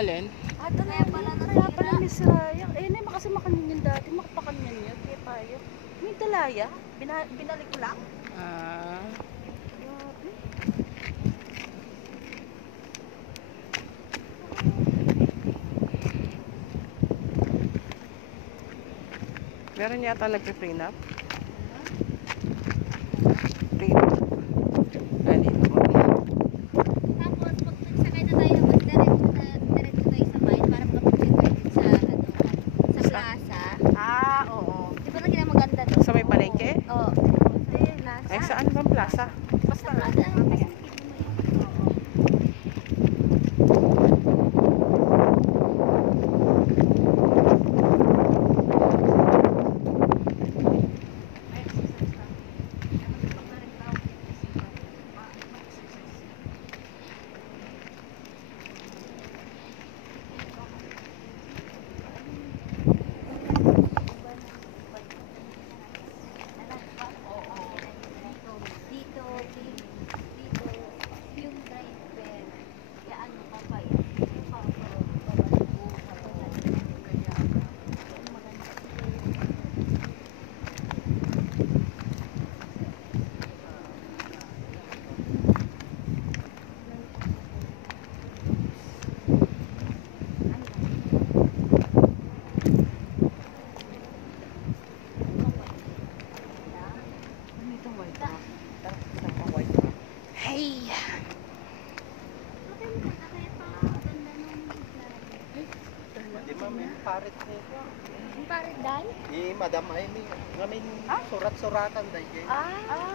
Alin? Ato na pala pala ni Saraya. Eh, na makasi makanin yun dati. Makapakanyan yun. Kaya tayo. May talaya. Binalik lang. Ah. Grabe. Meron yata nagpe-prenup. Prenup. Dito po. Tapos, pag nagsakay na tayo ng bus, diretso tayo sa bahay para makapagsin tayo din sa, sa plaza. Ah, oo. Di ba na maganda doon? Sa may palengke? Oo. Hindi, nasa. Ay, saan bang plaza? Basta Sa lang. plaza, kasi dito, yung driver, ano pa pa yun, yung Hey! Di ba may parit nito? Yung parit dahil? Madam Amy, ngamin surat-suratan dahil kayo. Ah,